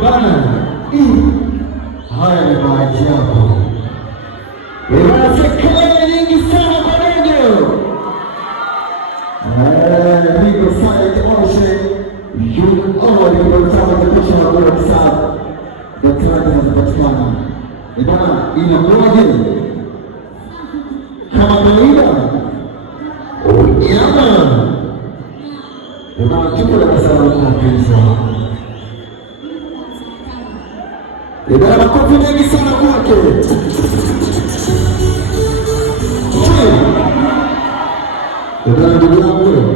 Bwana, haya ni maajabu. Bwana, sekele nyingi sana kwa redio. Niko Silent Ocean, you already know the picture of the sun. The track has patikana. Bwana, inakuwaje? Kama kawaida. Yama. Bwana, tuko na kasara kwa pesa. Bwana, makofi mengi sana kwake. Bwana, ndugu yangu,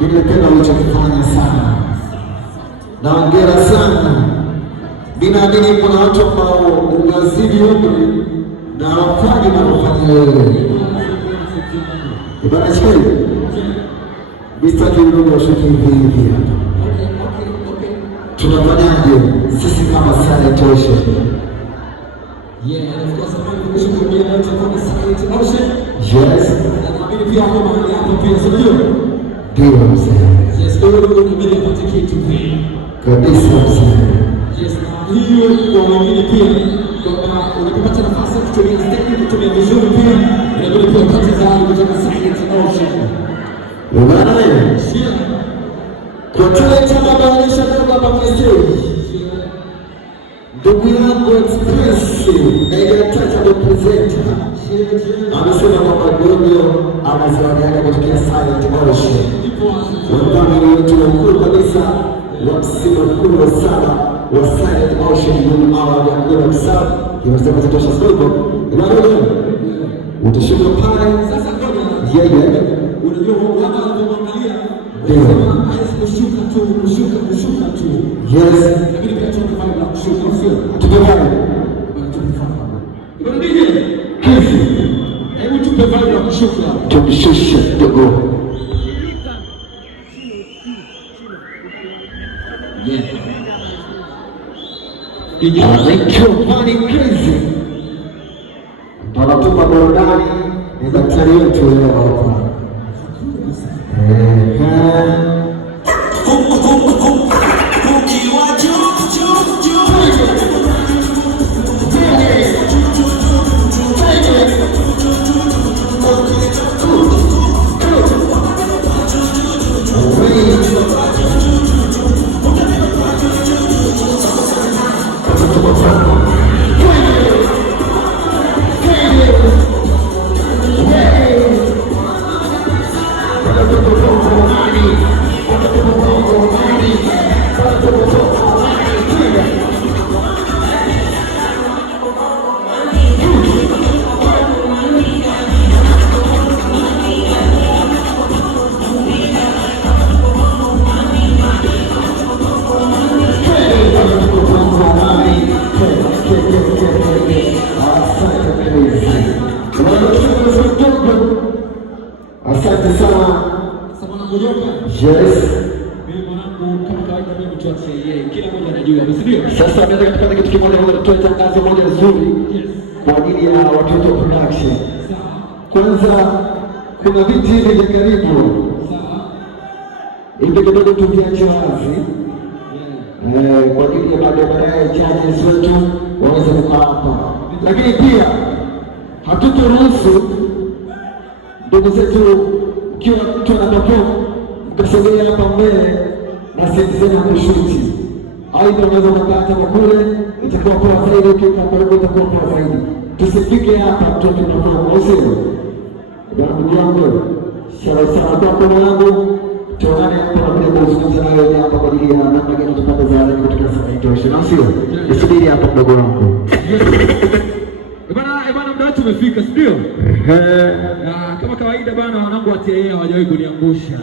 nimependa ulichokifanya sana. Naongera sana. Ninaamini kuna watu ambao unazidi umri na hawafanyi unafanya wewe. Bwana, sikia. Mr. Kirugo washuki hivi. Tunafanyaje sisi kama Silent Ocean? Yeah, of course I'm going to be able to come to Silent Ocean. Yes. Lakini pia hapo mahali hapo pia sio. Ndio mzee. Yes, wewe unabidi upate kitu pia. Kabisa mzee. Yes, hiyo kwa wengine pia kama unapopata nafasi ya kutumia stage kutumia vizuri pia unabidi pia upate zawadi kutoka Silent Ocean. Bwana wewe. Kwa talent ambayo alishatoka hapa kwa stage. Ndugu yangu expressive na inataka presenter. Amesema kwamba Gogo anazawadiana kutokea Silent Ocean. Wadhamini wetu wakuu kabisa wa msimu mkubwa sana wa Silent Ocean Youth Award ya Gogo Msab. Kimesema tatosha soko. Inaona utashuka pale. Sasa ngoja. Yeye unajua kama unamwangalia unasema kushuka tu. Yes. Lakini pia tunafanya na kushuka sio. Tunafanya. Bwana DJ. Hebu tupe vibe la kushuka. Tumshushe kidogo. Yeah. Funny crazy. Tunatupa burudani ni daktari wetu leo hapa. Asante sana. Yes. Mimi mwanangu kama kawaida mimi mtu asiye kila mmoja anajua, sio? Sasa nataka tupate kitu kimoja kwa kutoa tangazo moja zuri kwa ajili ya watoto production. Kwanza kuna viti hivi vya karibu. Hivi kidogo tuviache wazi. Kwa ajili ya baadaye judges wetu waweze kukaa hapa. Lakini pia hatutoruhusu ndugu zetu kiwa tunatokea mkasogea hapa mbele na sisi zenu kushuti. Aidha unaweza kupata kwa kule itakuwa poa zaidi, ukiwa karibu itakuwa poa zaidi. Tusifike hapa tutoke tunatoka usio. Ndugu yangu, shala kwa mwanangu, tuonane hapa na kuja kuzungumza na wewe hapa kwa ajili ya namna gani tupate zawadi kutoka Silent Ocean. Sio? Usubiri hapa mdogo wangu. Bwana muda wetu umefika, sio? Kama kawaida bwana, wanangu wa TIA hawajawahi kuniangusha.